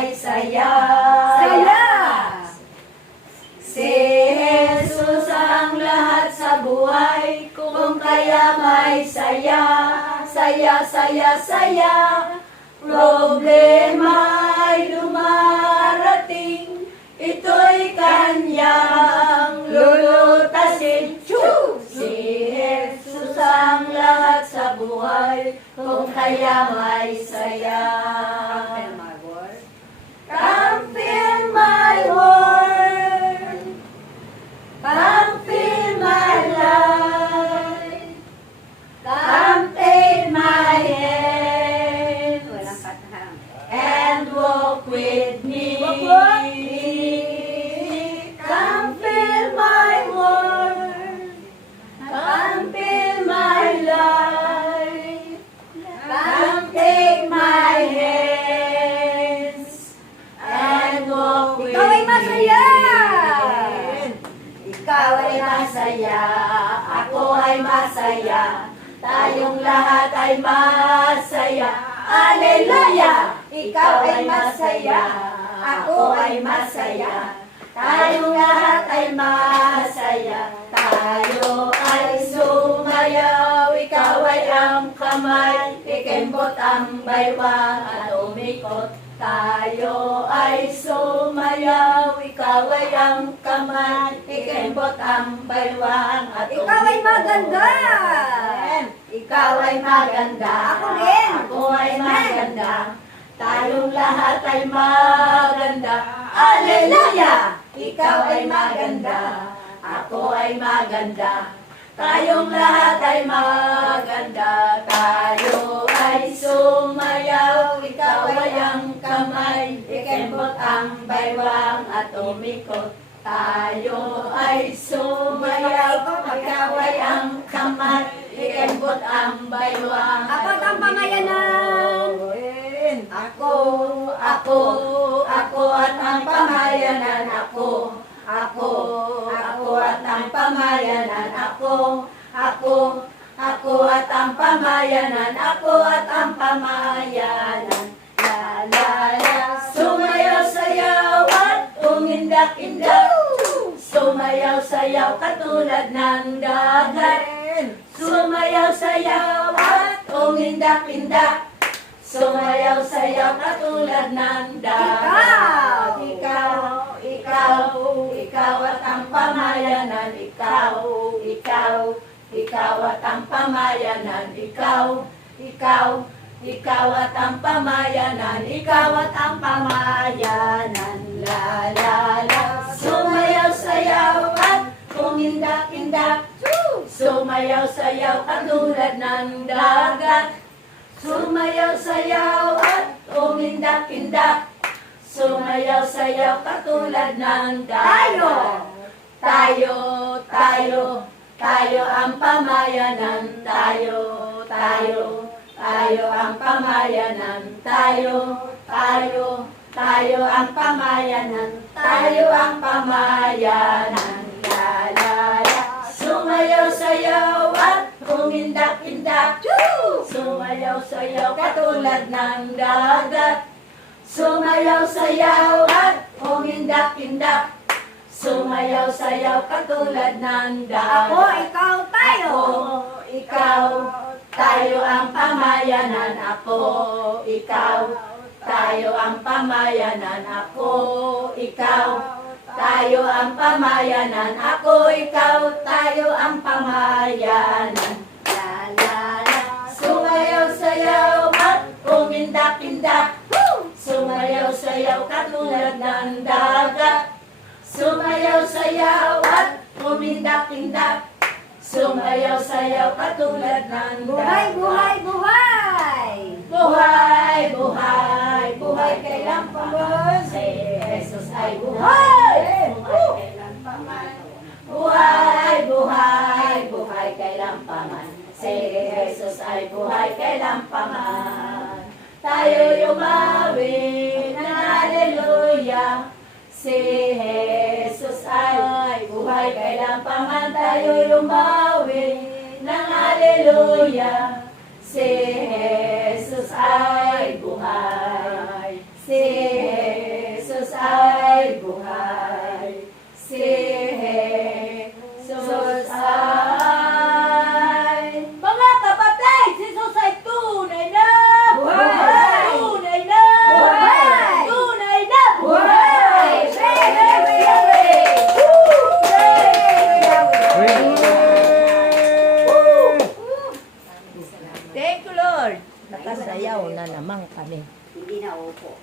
may saya. Saya! Si Jesus ang lahat sa buhay, kung kaya may saya. Saya, saya, saya. Problema ay dumarating, ito'y kanyang lulutasin. Si Jesus ang lahat sa buhay, kung kaya may saya. Come fill my world, come fill my life, come take my hand and walk with me. Come fill my world, come fill my life, come take my hands and walk with Ikaw ay masaya! me. Ikaw ay masaya, ako ay masaya, tayong lahat ay masaya. Aleluya! Ikaw ay masaya, ako ay masaya, tayong lahat ay masaya. Tayo ay sumayaw, ikaw ay ang kamay, ikembot ang baywang at umikot. Tayo ay sumayaw, ikaw ay ang kamay, ikembot ang baywang at umikot. Ikaw ay maganda! Ikaw ay maganda. Ako rin. Ako ay maganda. Tayong lahat ay maganda. Aleluya! Ikaw ay maganda. Ako ay maganda. Tayong lahat ay maganda. Tayo ay sumayaw. Ikaw ay ang kamay. Ikembot ang baywang at umikot. Tayo ay sumayaw. Ikaw ay ang kamay. Ikembot ang baywang. Ako ang pamayanan! Ako at ang pamayanan. Ako at ang pamayanan. Ako at ang pamayanan. Ako at ang pamayanan. La la la. Sumayaw-sayaw at umindak-indak. Sumayaw-sayaw katulad ng dagat. Sumayaw-sayaw at umindak-indak. Sumayaw-sayaw katulad ng dagat. Ikaw at ang pamayanan. Ikaw at ang pamayanan. Ikaw at ang pamayanan. Ikaw at ang pamayanan. La la la. Sumayaw-sayaw at umindak-indak. Sumayaw-sayaw katulad ng dagat. Sumayaw-sayaw at umindak-indak. Sumayaw-sayaw katulad ng dagat. Tayo ang pamayanan. Tayo ang pamayanan. Tayo ang pamayanan. Tayo ang pamayanan. La la la. Sumayaw-sayaw at umindak-indak. Sumayaw-sayaw katulad ng dagat. Sumayaw-sayaw at umindak-indak. Sumayaw-sayaw katulad ng dagat. Ako, ikaw, tayo! Tayo ang pamayanan. Tayo ang pamayanan. Tayo ang pamayanan. Tayo ang pamayanan. La la la. Sumayaw-sayaw at umindak-indak. Sumayaw-sayaw katulad ng dagat. Sumayaw-sayaw at umindak-indak. Sumayaw-sayaw katulad ng Buhay, dagat. buhay, buhay! Buhay, buhay, buhay kailanman. Si Jesus ay buhay. Buhay kailanman. Buhay, buhay, buhay kailanman. Si Jesus ay buhay kailanman. Tayo yumawi ng haleluya. Si Jesus ay buhay kailanman. Tayo yumawi ng haleluya. Si Jesus ay buhay. Si lamang kami. Hindi na opo.